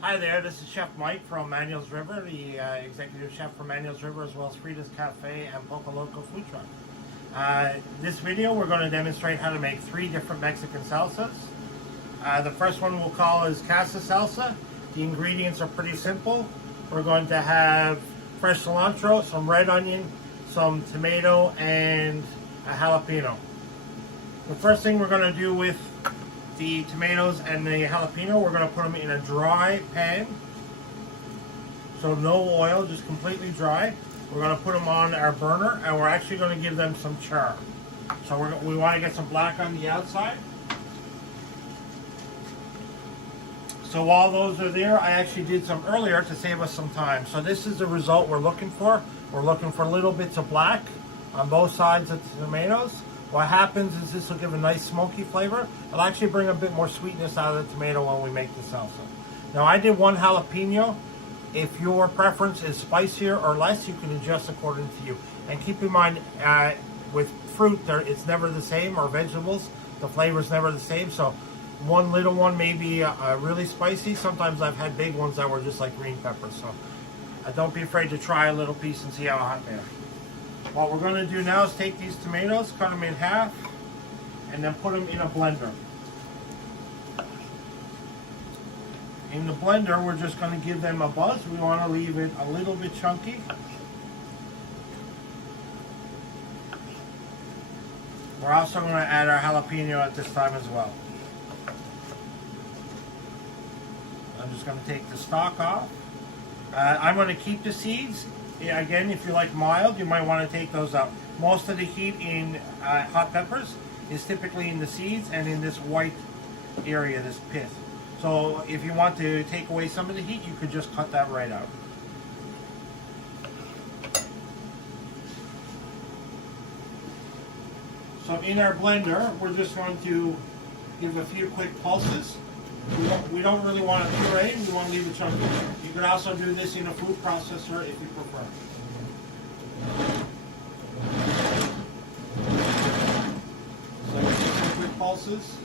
Hi there, this is Chef Mike from Manuel's River, the executive chef from Manuel's River, as well as Frida's Cafe and Poco Loco food truck. This video we're going to demonstrate how to make 3 different Mexican salsas. The first one we'll call is Casa Salsa. The ingredients are pretty simple. We're going to have fresh cilantro, some red onion, some tomato, and a jalapeno. The first thing we're going to do with the tomatoes and the jalapeno, we're going to put them in a dry pan. So no oil, just completely dry. We're going to put them on our burner, and we're actually going to give them some char. So we want to get some black on the outside. So while those are there, I actually did some earlier to save us some time. So this is the result we're looking for. We're looking for little bits of black on both sides of the tomatoes. What happens is this will give a nice smoky flavor. It'll actually bring a bit more sweetness out of the tomato when we make the salsa. Now I did 1 jalapeno. If your preference is spicier or less, you can adjust according to you. And keep in mind, with fruit, it's never the same, or vegetables, the flavor's never the same. So one little one may be really spicy. Sometimes I've had big ones that were just like green peppers. So don't be afraid to try a little piece and see how hot they are. What we're going to do now is take these tomatoes, cut them in half, and then put them in a blender. In the blender, we're just going to give them a buzz. We want to leave it a little bit chunky. We're also going to add our jalapeno at this time as well. I'm just going to take the stalk off. I'm going to keep the seeds. Again, if you like mild, you might want to take those out. Most of the heat in hot peppers is typically in the seeds and in this white area, this pith. So if you want to take away some of the heat, you could just cut that right out. So in our blender, we're just going to give a few quick pulses. We don't really want to puree, we want to leave it chunky. You can also do this in a food processor if you prefer. So just some quick pulses.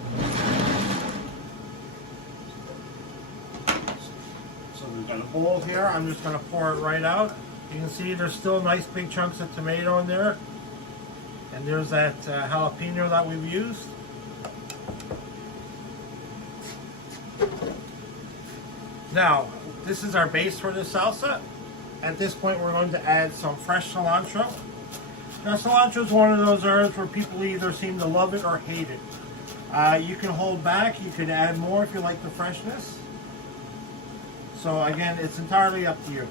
So we've got a bowl here, I'm just going to pour it right out. You can see there's still nice big chunks of tomato in there. And there's that jalapeno that we've used. Now, this is our base for the salsa. At this point, we're going to add some fresh cilantro. Now, cilantro is one of those herbs where people either seem to love it or hate it. You can hold back. You could add more if you like the freshness. So again, it's entirely up to you.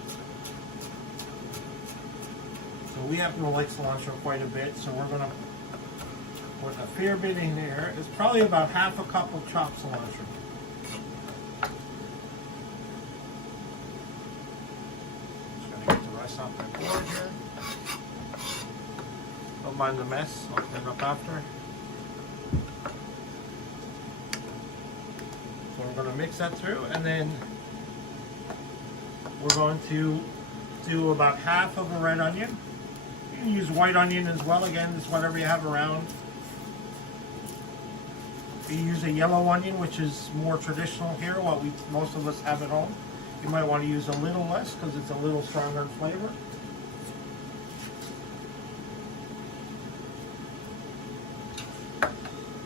So we happen to like cilantro quite a bit, so we're going to put a fair bit in here. It's probably about half a cup of chopped cilantro. Off my board here. Don't mind the mess, I'll clean up after. So we're going to mix that through, and then we're going to do about half of a red onion. You can use white onion as well, again, just whatever you have around. If you use a yellow onion, which is more traditional here, what most of us have at home, you might want to use a little less because it's a little stronger in flavor.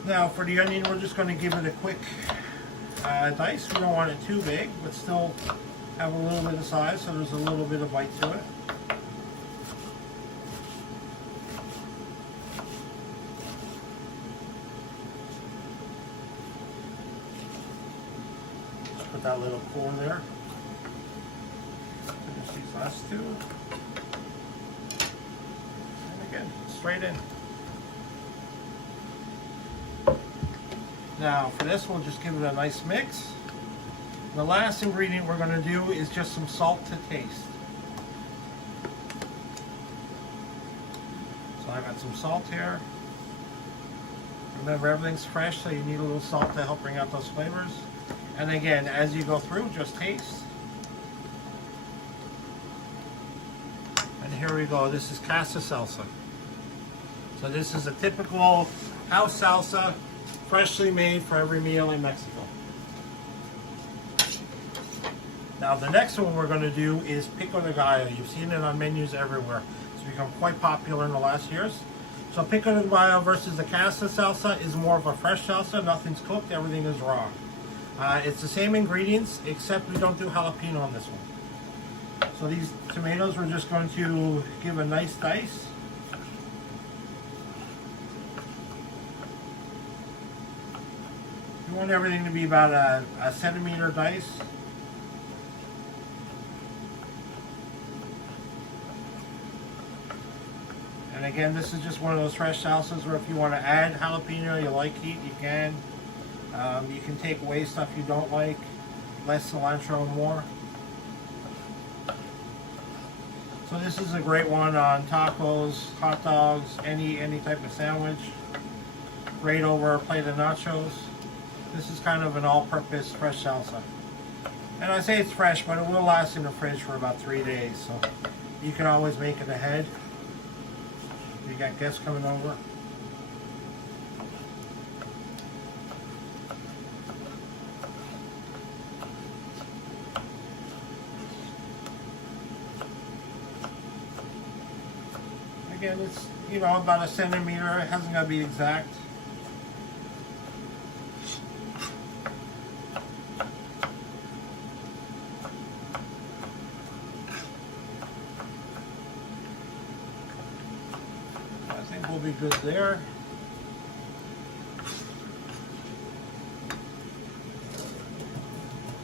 Now for the onion, we're just going to give it a quick dice. We don't want it too big, but still have a little bit of size, so there's a little bit of bite to it. Just put that little core there. These last 2. And again, straight in. Now for this, we'll just give it a nice mix. The last ingredient we're going to do is just some salt to taste. So I got some salt here. Remember, everything's fresh, so you need a little salt to help bring out those flavors. And again, as you go through, just taste. And here we go. This is Casa Salsa. So this is a typical house salsa, freshly made for every meal in Mexico. Now the next one we're going to do is Pico Nagaya. You've seen it on menus everywhere. It's become quite popular in the last years. So Pico Nagaya versus the Casa Salsa is more of a fresh salsa. Nothing's cooked, everything is raw. It's the same ingredients, except we don't do jalapeno on this one. So these tomatoes we're just going to give a nice dice. You want everything to be about a centimeter dice. And again, this is just one of those fresh salsas where if you want to add jalapeno, you like heat, you can. You can take away stuff you don't like, less cilantro, more. So this is a great one on tacos, hot dogs, any type of sandwich. Great over a plate of nachos. This is kind of an all-purpose fresh salsa. And I say it's fresh, but it will last in the fridge for about 3 days. So you can always make it ahead. You got guests coming over. Again, it's, you know, about a centimeter. It hasn't got to be exact. I think we'll be good there.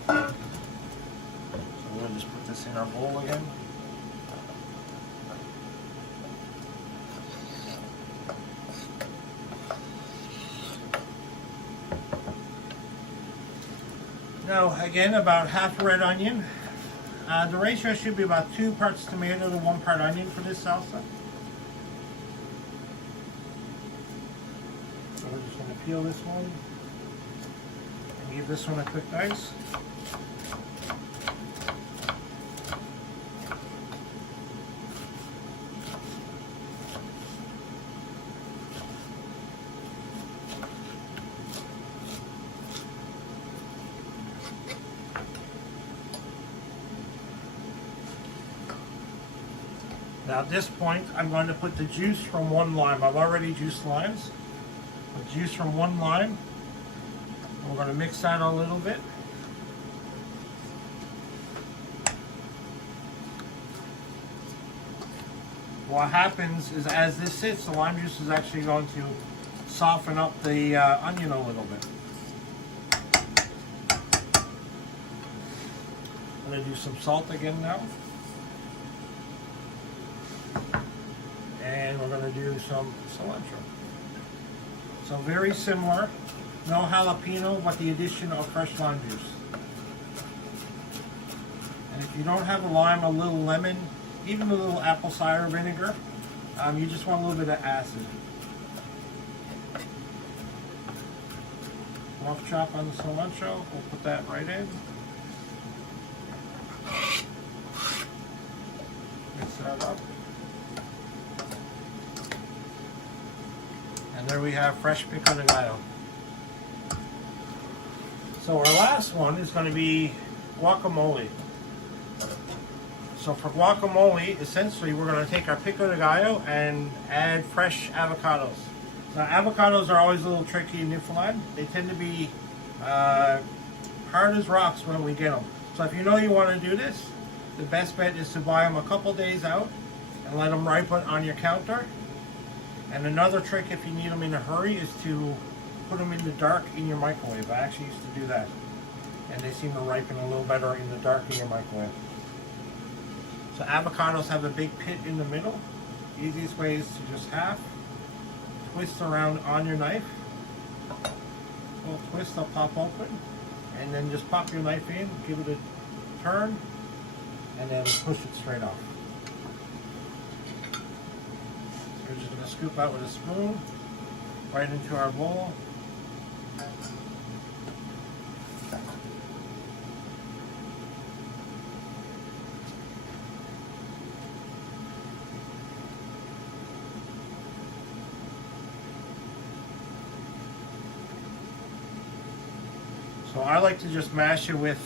So we'll just put this in our bowl again. Now again, about half a red onion. The ratio should be about 2 parts tomato to 1 part onion for this salsa. So we're just going to peel this one and give this one a quick dice. Now at this point, I'm going to put the juice from 1 lime. I've already juiced limes. The juice from 1 lime. We're going to mix that a little bit. What happens is as this sits, the lime juice is actually going to soften up the onion a little bit. I'm going to do some salt again now. And we're going to do some cilantro. So very similar, no jalapeno, but the addition of fresh lime juice. And if you don't have a lime, a little lemon, even a little apple cider vinegar, you just want a little bit of acid. Rough chop on the cilantro, we'll put that right in. Mix that up. And there we have fresh Pico Di Gallo. So our last one is going to be guacamole. So for guacamole, essentially we're going to take our Pico Di Gallo and add fresh avocados. Now avocados are always a little tricky in Newfoundland. They tend to be hard as rocks when we get them. So if you know you want to do this, the best bet is to buy them a couple days out and let them ripen on your counter. And another trick, if you need them in a hurry, is to put them in the dark in your microwave. I actually used to do that. And they seem to ripen a little better in the dark in your microwave. So avocados have a big pit in the middle. Easiest way is to just half. Twist around on your knife. Little twist, they'll pop open. And then just pop your knife in, give it a turn, and then push it straight off. We're just going to scoop out with a spoon right into our bowl. So I like to just mash it with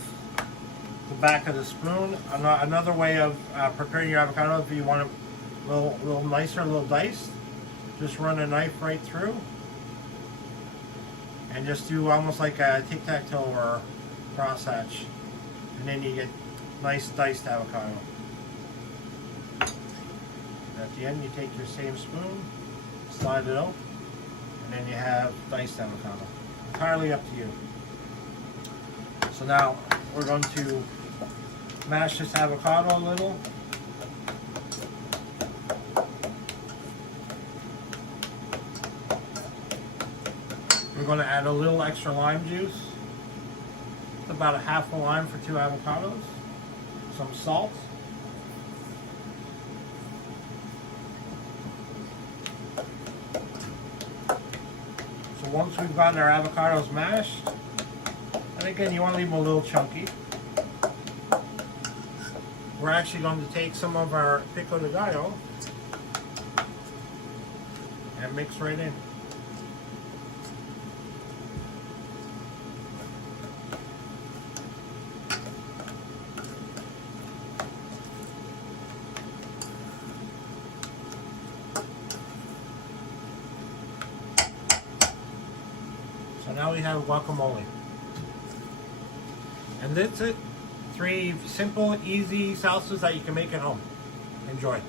the back of the spoon. Another way of preparing your avocado, if you want it a little nicer, a little diced, just run a knife right through and just do almost like a tic-tac-toe or crosshatch, and then you get nice diced avocado. And at the end, you take your same spoon, slide it out, and then you have diced avocado. Entirely up to you. So now we're going to mash this avocado a little. We're going to add a little extra lime juice. About a half a lime for 2 avocados. Some salt. So once we've gotten our avocados mashed, and again, you want to leave them a little chunky, we're actually going to take some of our Pico Di Gallo and mix right in. So now we have guacamole. And that's it. 3 simple, easy salsas that you can make at home. Enjoy.